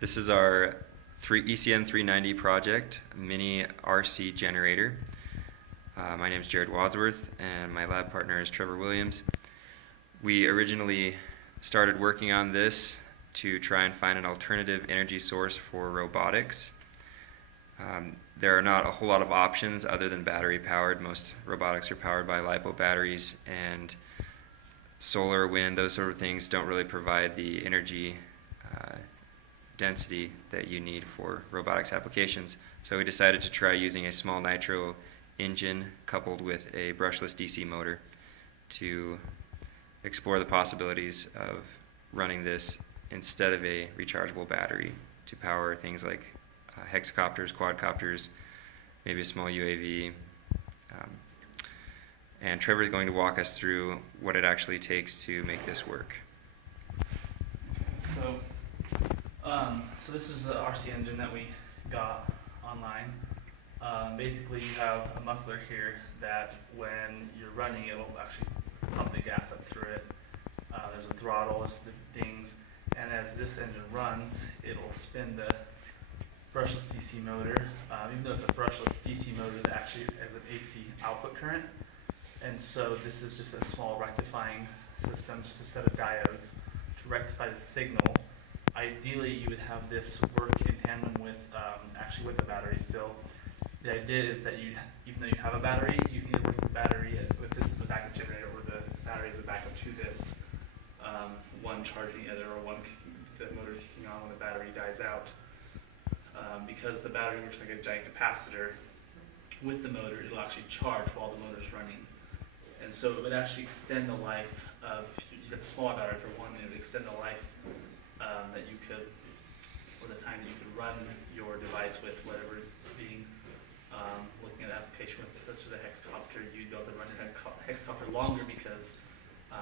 This is our ECEN 390 project, mini RC generator. My name is Jared Wadsworth and my lab partner is Trevor Williams. We originally started working on this to try and find an alternative energy source for robotics. There are not a whole lot of options other than battery powered. Most robotics are powered by LiPo batteries, and solar, wind, those sort of things don't really provide the energy density that you need for robotics applications. So we decided to try using a small Nitro engine coupled with a brushless DC motor to explore the possibilities of running this instead of a rechargeable battery to power things like hexacopters, quadcopters, maybe a small UAV. And Trevor is going to walk us through what it actually takes to make this work. So this is the RC engine that we got online. Basically, you have a muffler here that when you're running, it will actually pump the gas up through it. There's a throttle, there's the things, and as this engine runs, it'll spin the brushless DC motor. Even though it's a brushless DC motor, it actually has an AC output current. And so this is just a small rectifying system, just a set of diodes to rectify the signal. Ideally, you would have this work in tandem with actually with the battery still. The idea is that you, even though you have a battery, you can either work with the battery, if this is the backup generator, or the battery is the backup to this, one charging the other, or the motor kicking on when the battery dies out. Because the battery works like a giant capacitor, with the motor, it'll actually charge while the motor's running. And so it would actually extend the life of, you have a small battery for 1 minute, extend the life that you could, or the time that you could run your device with whatever is being, looking at an application with such as a hexacopter, you'd be able to run your hexacopter longer because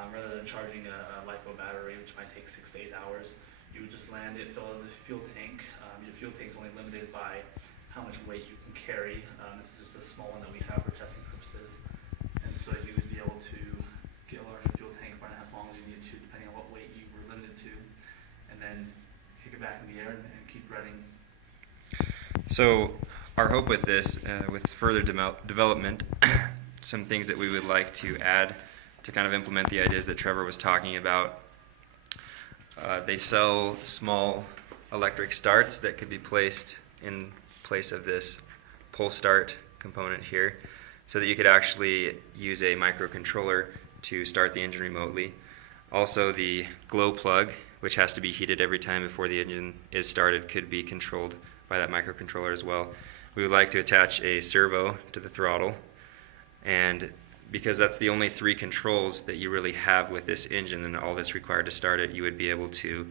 rather than charging a LiPo battery, which might take 6 to 8 hours, you would just land it, fill in the fuel tank. Your fuel tank is only limited by how much weight you can carry. This is just a small one that we have for testing purposes. And so you would be able to get a larger fuel tank, run it as long as you need to, depending on what weight you were limited to, and then kick it back in the air and keep running. So our hope with this, with further development, some things that we would like to add to kind of implement the ideas that Trevor was talking about. They sell small electric starts that could be placed in place of this pull start component here, so that you could actually use a microcontroller to start the engine remotely. Also, the glow plug, which has to be heated every time before the engine is started, could be controlled by that microcontroller as well. We would like to attach a servo to the throttle, and because that's the only 3 controls that you really have with this engine and all that's required to start it, you would be able to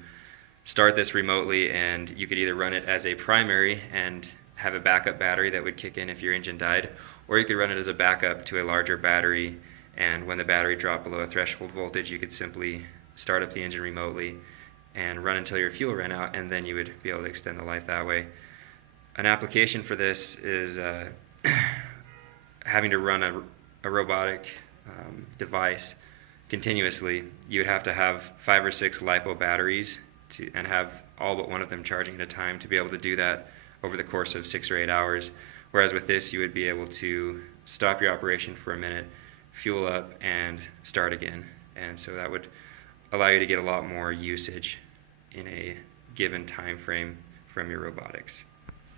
start this remotely, and you could either run it as a primary and have a backup battery that would kick in if your engine died, or you could run it as a backup to a larger battery, and when the battery dropped below a threshold voltage, you could simply start up the engine remotely and run until your fuel ran out, and then you would be able to extend the life that way. An application for this is having to run a robotic device continuously. You would have to have 5 or 6 LiPo batteries and have all but one of them charging at a time to be able to do that over the course of 6 or 8 hours. Whereas with this, you would be able to stop your operation for a minute, fuel up, and start again. And so that would allow you to get a lot more usage in a given time frame from your robotics.